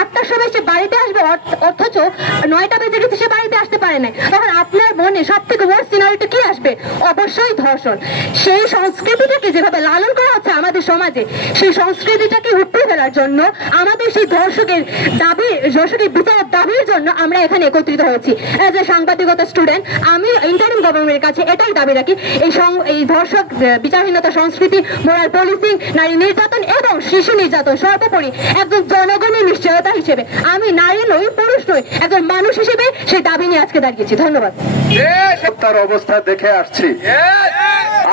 আটটার সময় সে বাড়িতে আসবে অথচ নয়টা বেজে গেছে, সে বাড়িতে আসতে পারে না তখন আপনার মনে সব থেকে ওয়ার্স্ট সিনারিটা কি আসবে? অবশ্যই ধর্ষণ। সেই সংস্কৃতিটাকে যেভাবে লালন করা হচ্ছে আমাদের সমাজে, সেই সংস্কৃতিটাকে উপড়ে ফেলার জন্য, আমাদের সেই ধর্ষকের দাবি, ধর্ষকের বিচারের দাবির জন্য আমরা এখানে একত্রিত হয়েছি। অ্যাজ এ সাংবাদিকতা স্টুডেন্ট আমি ইন্টারিম গভর্নমেন্টের কাছে এটাই দাবি রাখি, এই এই ধর্ষক বিচারহীনতা সংস্কৃতি মোরাল পলিসিং নারী নির্যাতন এবং শিশু নির্যাতন সর্বোপরি একজন জনগণের নিশ্চয়তা হিসেবে, আমি নারী নই, পুরুষ নই, একজন মানুষ হিসেবে সেই দাবি নিয়ে আজকে দাঁড়িয়েছি। ধন্যবাদ। তার অবস্থা দেখে আসছি।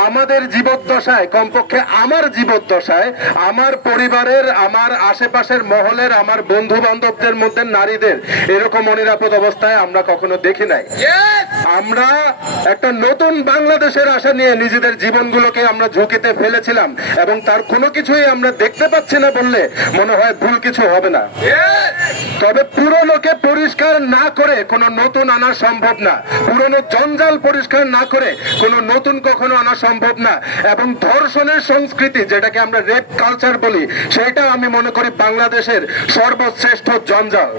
আমাদের জীবদ্দশায়, কমপক্ষে আমার জীবদ্দশায়, আমার পরিবারের, আমার আশেপাশের মহলের, আমার বন্ধু বান্ধবদের মধ্যে নারীদের এরকম অনিরাপদ অবস্থায় আমরা কখনো দেখি নাই। আমরা একটা নতুন বাংলাদেশের আশা নিয়ে নিজেদের জীবনগুলোকে আমরা ঝুঁকিতে ফেলেছিলাম এবং তার কোনো কিছুই আমরা দেখতে পাচ্ছি না বললে মনে হয় ভুল কিছু হবে না। তবে পুরনোকে পরিষ্কার না করে কোনো নতুন আনা সম্ভব না। পুরনো জঞ্জাল পরিষ্কার না করে কোনো নতুন কখনো আনা সম্ভব না। এবং ধর্ষণের সংস্কৃতি, যেটাকে আমরা রেপ কালচার বলি, সেটা আমি মনে করি বাংলাদেশের সর্বশ্রেষ্ঠ জঞ্জাল।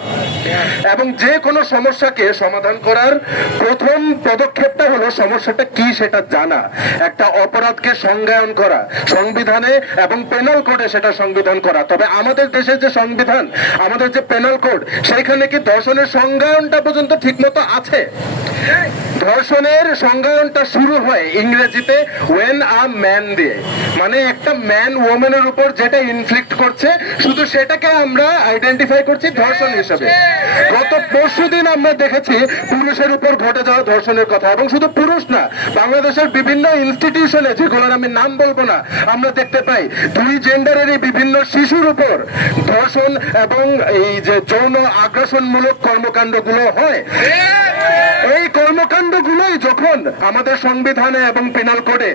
এবং যে কোনো সমস্যাকে সমাধান করার প্রথম পদক্ষেপটা হলো সমস্যাটা কি সেটা জানা। একটা অপরাধকে সংজ্ঞায়ন করা, সংবিধানে এবং পেনাল কোডে সেটা সংবিধান করা। তবে আমাদের দেশের যে সংবিধান, আমাদের যে পেনাল কোড সেইখানে কি দর্শনের সংজ্ঞায়নটা পর্যন্ত ঠিকমতো আছে? ধর্ষণের সংজ্ঞায়নটা শুরু হয় ইংরেজিতে ওয়েন আ ম্যান দিয়ে। মানে একটা ম্যান ওমেনের উপর যেটা ইনফ্লিক্ট করছে শুধু সেটাকে আমরা আইডেন্টিফাই করছি ধর্ষণ হিসেবে। গত পরশু দিন আমরা দেখেছি পুরুষের উপর ঘটে যাওয়া ধর্ষণের কথা। এবং শুধু পুরুষ না বাংলাদেশের বিভিন্ন ইনস্টিটিউশনে যেগুলোর আমি নাম বলব না আমরা দেখতে পাই দুই জেন্ডারেরই বিভিন্ন শিশুর উপর ধর্ষণ এবং এই যে যৌন আগ্রাসনমূলক কর্মকাণ্ডগুলো হয়। এই কর্মকাণ্ডগুলোই যখন আমাদের সংবিধানে এবং পেনাল কোডে